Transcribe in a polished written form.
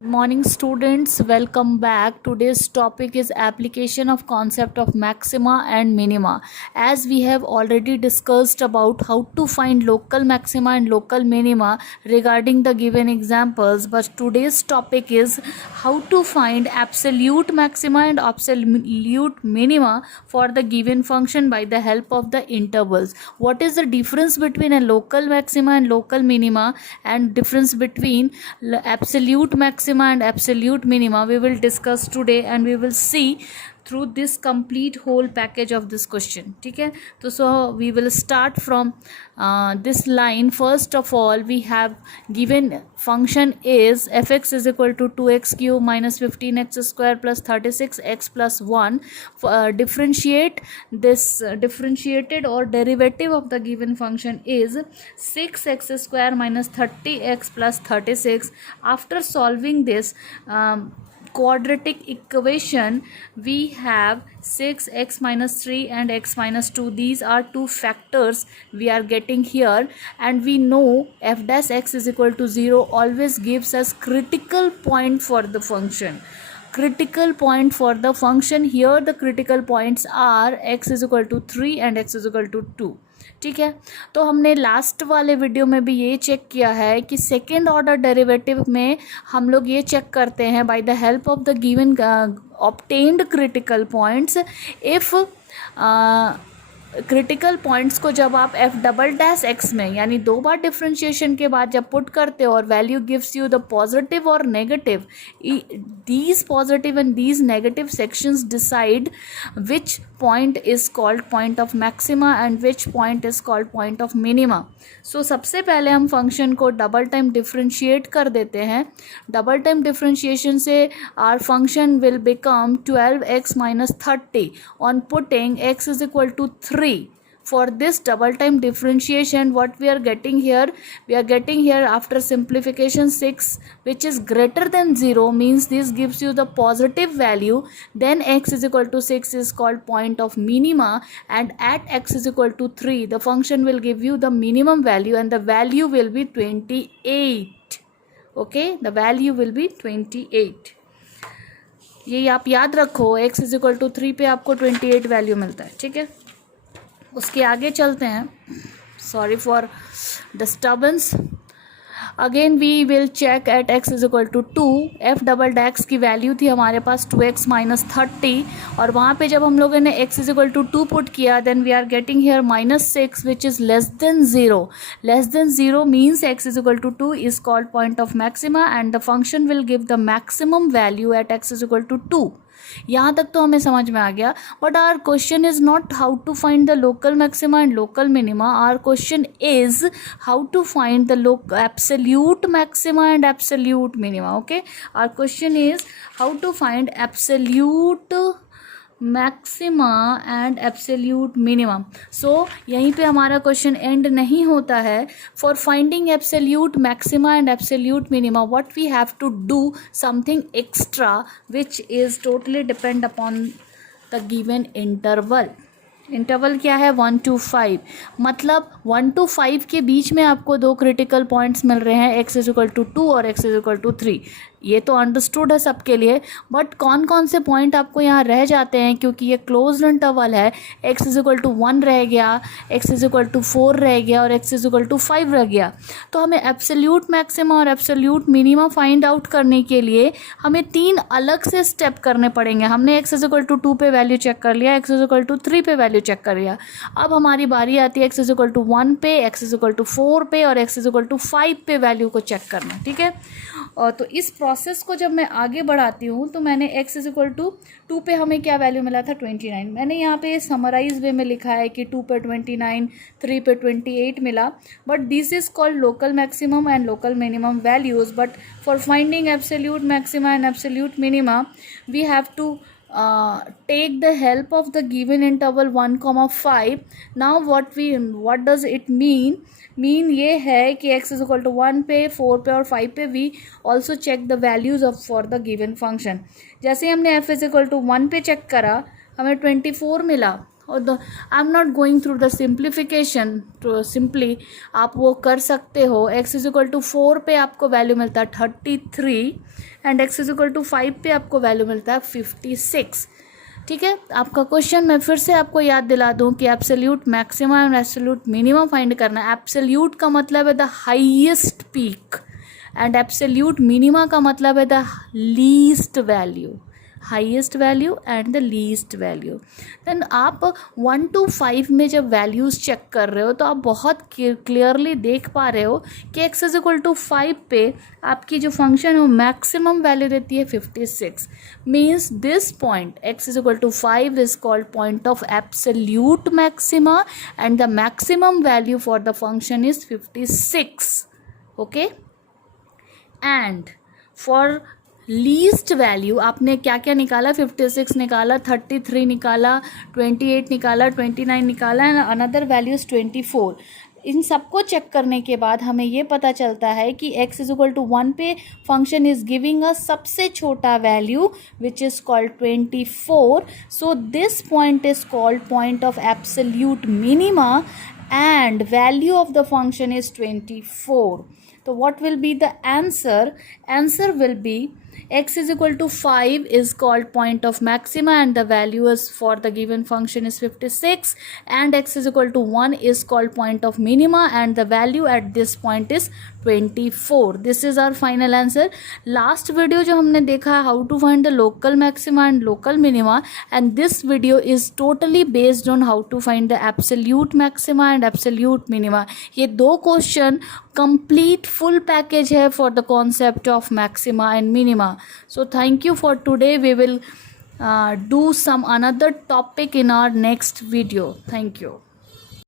Morning students, welcome back. Today's topic is application of concept of maxima and minima. As we have already discussed about how to find local maxima and local minima regarding the given examples, but today's topic is how to find absolute maxima and absolute minima for the given function by the help of the intervals. What is the difference between a local maxima and local minima, and difference between absolute maxima and absolute minima we will discuss today, and we will see through this complete whole package of this question. ठीक है, तो so we will start from this line. First of all, we have given function is fx is equal to 2x cube minus 15x square plus 36x plus 1. Differentiate this differentiated or derivative of the given function is 6x square minus 30x plus 36. After solving this quadratic equation, we have 6x minus 3 and x minus 2. These are two factors we are getting here, and we know f dash x is equal to 0 always gives us critical point for the function. Critical point for the function, here the critical points are x is equal to 3 and x is equal to 2. ठीक है, तो हमने last वाले video में भी ये check किया है कि सेकेंड ऑर्डर डेरिवेटिव में हम लोग ये चेक करते हैं by the help of the given obtained critical points. If critical points को जब आप एफ डबल डैश एक्स में यानी दो बार डिफ्रेंशिएशन के बाद जब पुट करते हो और value gives you the positive और negative, these positive and these negative sections decide which point is called point of maxima and which point is called point of minima. So सबसे पहले हम फंक्शन को double time differentiate कर देते हैं. Double time differentiation से our function will become 12x minus 30 on putting x is equal to 3. For this double time differentiation, what we are getting here, we are getting here after simplification 6 which is greater than 0, means this gives you the positive value. Then x is equal to 6 is called point of minima, and at x is equal to 3 the function will give you the minimum value, and the value will be 28. Okay, the value will be 28. ये आप याद रखो, x is equal to 3 पे आपको 28 value मिलता है. ठीक है, उसके आगे चलते हैं. Sorry for disturbance. Again we will check at x is equal to 2. F double dash की वैल्यू थी हमारे पास 2x माइनस 30, और वहाँ पे जब हम लोगों ने x is equal to 2 put किया, then we are getting here -6 which is less than 0. Less than 0 means x is equal to 2 is called point of maxima, and the function will give the maximum value at x is equal to 2. यहाँ तक तो हमें समझ में आ गया. But our question is not how to find the local maxima and local minima. Our question is how to find the absolute maxima and absolute minima. Okay, our question is how to find absolute maxima and absolute minimum. So यहीं पे हमारा question end नहीं होता है. For finding absolute maxima and absolute minima what we have to do something extra which is totally depend upon the given interval. Interval क्या है? 1 to 5. मतलब 1 to 5 के बीच में आपको दो क्रिटिकल पॉइंट्स मिल रहे हैं, x इज इक्वल टू 2 और x इज इक्वल टू 3. ये तो अंडरस्टूड है सबके लिए. बट कौन कौन से पॉइंट आपको यहाँ रह जाते हैं, क्योंकि ये क्लोज्ड इंटरवल है. x इज इक्वल टू 1 रह गया, x इज इक्वल टू 4 रह गया, और x इज इक्वल टू 5 रह गया. तो हमें एब्सोल्यूट मैक्सिमा और एब्सोल्यूट मिनिमा फाइंड आउट करने के लिए हमें 3 अलग से स्टेप करने पड़ेंगे. हमने x इज इक्वल टू 2 पे वैल्यू चेक कर लिया, x इज इक्वल टू 3 पे वैल्यू चेक कर लिया. अब हमारी बारी आती है x इज इक्वल टू 1 पे, x इज इक्वल टू 4 पे और x इज इक्वल टू 5 पे वैल्यू को चेक करना. ठीक है, और तो इस प्रोसेस को जब मैं आगे बढ़ाती हूँ तो मैंने x इज इक्वल टू 2 पे हमें क्या वैल्यू मिला था? 29. मैंने यहाँ पे समराइज वे में लिखा है कि 2 पे 29, 3 पे 28 मिला. But this is called local maximum and local minimum values. But for finding absolute maxima and absolute minima we have to take the help of the given interval 1,5. now what does it mean ये है कि x is equal to 1 पे, 4 पे और 5 पे we also check the values of for the given function. जैसे हमने f is equal to 1 पे चेक करा, हमें 24 मिला, I am not going through the simplification, तो सिंपली आप वो कर सकते हो. x इज इक्वल टू 4 पे आपको वैल्यू मिलता है 33 and x is equal to 5 पे आपको वैल्यू मिलता है 56. ठीक है, आपका क्वेश्चन मैं फिर से आपको याद दिला दूं कि absolute maxima and absolute minima find करना है. एब्सोल्यूट का मतलब है the highest peak and absolute minima का मतलब है the least value, highest value and the least value. Then आप 1 to 5 में जब वैल्यूज़ चेक कर रहे हो तो आप बहुत क्लियरली देख पा रहे हो कि x इज इक्वल टू 5 पे आपकी जो फंक्शन है वो मैक्सिमम वैल्यू देती है 56. Means this point x is equal to 5 is called point of absolute maxima and the maximum value for the function is 56. Okay, and for least value आपने क्या क्या निकाला, 56 निकाला, 33 निकाला, 28 निकाला, 29 निकाला एंड अनदर वैल्यू इज 24. इन सबको चेक करने के बाद हमें ये पता चलता है कि x इज इक्वल टू 1 पे फंक्शन इज गिविंग अ सबसे छोटा value which is called 24. So this point is called point of absolute minima and value of the function is 24. So what will be the answer? Answer will be x is equal to 5 is called point of maxima and the value is for the given function is 56, and x is equal to 1 is called point of minima and the value at this point is 24. This is our final answer. Last video जो हमने देखा है how to find the local maxima and local minima, and this video is totally based on how to find the absolute maxima and absolute minima. ये दो question complete full package है for the concept of maxima and minima. So thank you for today. We will do some another topic in our next video. Thank you.